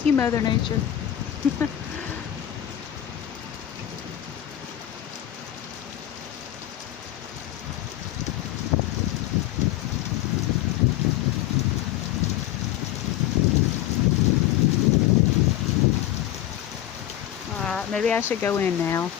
Thank you, Mother Nature. All right, maybe I should go in now.